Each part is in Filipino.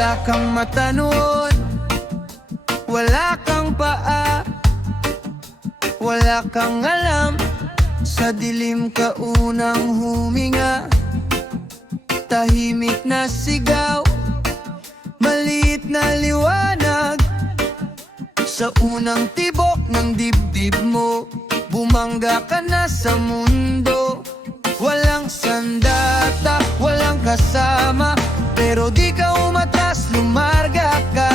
Wala kang mata noon, wala kang paa, wala kang alam. Sa dilim ka unang huminga, tahimik na sigaw, maliit na liwanag. Sa unang tibok ng dibdib mo, bumangga ka na sa mundo. Walang sandata, walang kasama, pero di ka umatras, lumarga ka.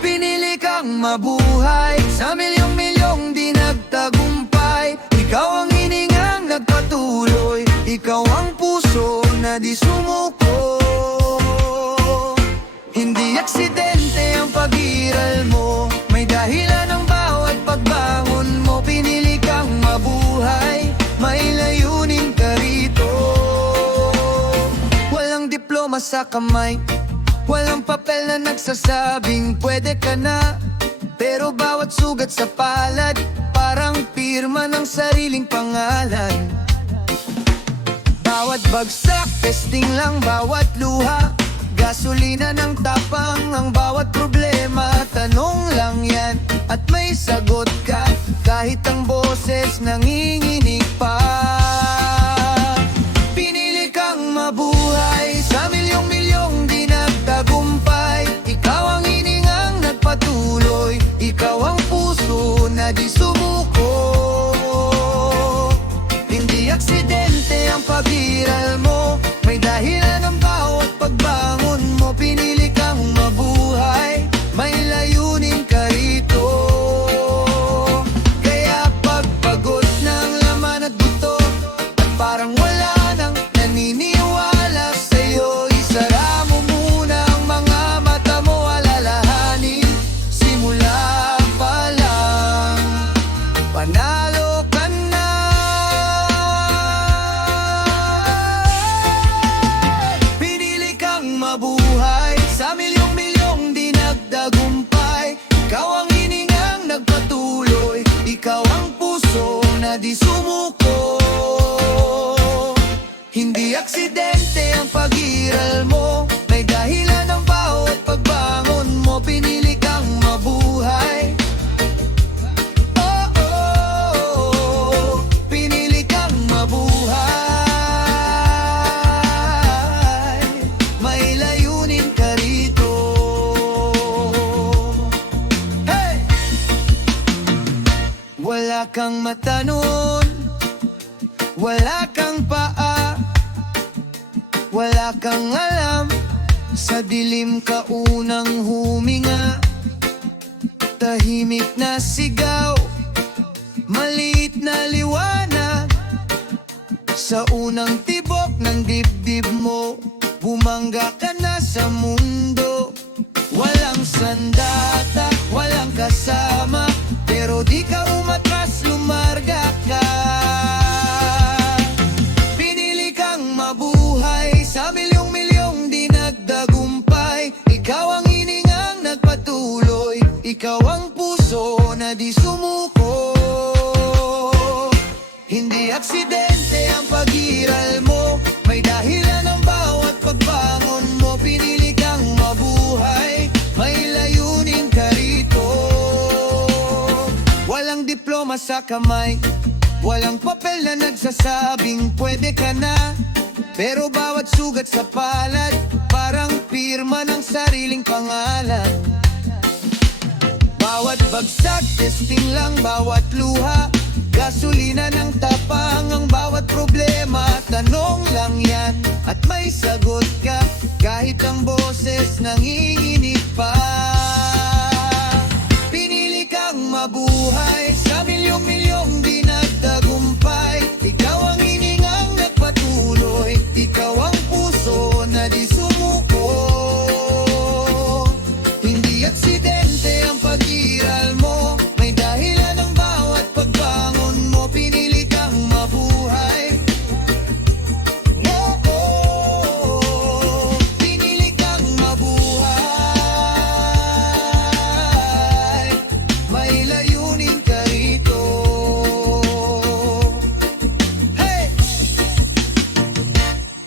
Pinili kang mabuhay sa milyong-milyong di nagtagumpay. Ikaw ang hiningang nagpatuloy, ikaw ang puso na di sumuko. Hindi aksidente ang pag-iral mo, may dahilan ang bawat pagbangon mo. Pinili kang mabuhay, may layunin ka rito. Walang diploma sa kamay, walang papel na nagsasabing pwede ka na, pero bawat sugat sa palad, parang pirma ng sariling pangalan. Bawat bagsak, testing lang bawat luha, gasolina ng tapang ang bawat problema. Tanong lang yan at may sagot ka, kahit ang boses nanginginig pa. Pinili kang mabuhay sa milyong-milyong di nagtagumpay. Ikaw ang hiningang nagpatuloy, ikaw ang puso na di sumuko. Hindi aksidente ang pag-iral mo, may dahilan ang bawat pagbangon mo. Pinili kang mabuhay, may layunin ka rito. Kaya pagpagod ng laman at buto, at parang wala nang naniniwala sa'yo, isara mo muna ang mga mata mo, alalahanin simula pa lang, panalo ka na. Pinili kang mabuhay sa milyong-milyong di nagtagumpay. Ikaw ang hiningang nagpatuloy, ikaw ang puso na di sumuko. Hindi aksidente ang pag-iral mo, may dahilan ang bawat pagbangon mo. Pinili kang mabuhay, oh, oh, oh. Pinili kang mabuhay, may layunin ka rito. Hey! Wala kang mata noon, wala kang paa, wala kang alam. Sa dilim ka unang huminga, tahimik na sigaw, maliit na liwanag. Sa unang tibok ng dibdib mo, bumangga ka na sa mundo. Walang sandata, walang kasama, pero di ka umatras, lumarga ka. Pinili kang mabuhay sa milyong-milyong di nagtagumpay. Ikaw ang hiningang nagpatuloy, ikaw ang puso na di sumuko. Hindi aksidente ang pag-iral mo, may dahilan ang bawat pagbangon mo. Pinili kang mabuhay, may layunin ka rito. Walang diploma sa kamay, walang papel na nagsasabing pwede ka na, pero bawat sugat sa palad, parang pirma ng sariling pangalan. Bawat bagsak, testing lang bawat luha, gasolina ng tapang ang bawat problema. Tanong lang yan at may sagot ka, kahit ang boses nanginginig pa. Pinili kang mabuhay sa milyong-milyong di nagtagumpay. Ikaw ang hiningang nagpatuloy, ikaw ang puso na di sumuko. Hindi aksidente ang pag-iral mo, may dahilan ang bawat pagbangon mo. Pinili kang mabuhay, oh, oh, oh. Pinili kang mabuhay, may layunin ka rito. Hey!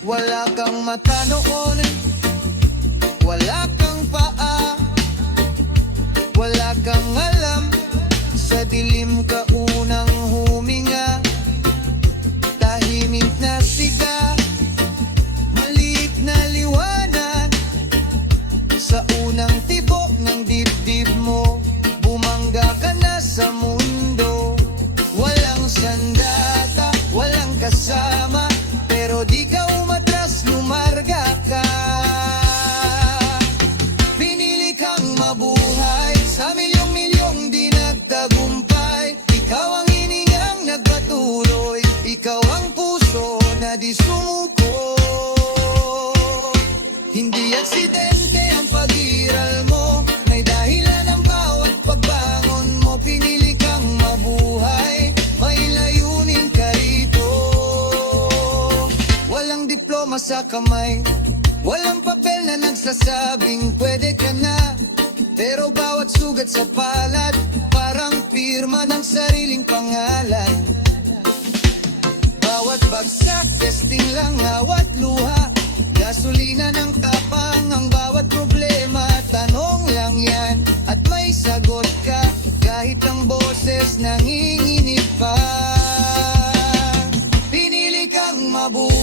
Wala kang mata noon, wala kang paa, wala kang alam. Sa dilim ka unang huminga, tahimik na siga, maliit na liwanag. Sa unang tibok ng dibdib mo, bumangga ka na sa mundo. Walang sandata, walang kasama, pero di ka umatras, lumarga ka. Pinili kang mabuhay sa milyong-milyong di nagtagumpay. Ikaw ang hiningang nagpatuloy, ikaw ang puso na di sumuko. Hindi aksidente ang pag-iral mo, may dahilan ang bawat pagbangon mo. Pinili kang mabuhay, may layunin ka rito. Walang diploma sa kamay, walang papel na nagsasabing pwede ka na, pero bawat sugat sa palad, parang pirma ng sariling pangalan. Bawat bagsak, testing lang, awat luha, gasolina ng tapang, ang bawat problema, tanong lang yan, at may sagot ka, kahit ang boses nanginginig pa. Pinili kang mabuhay.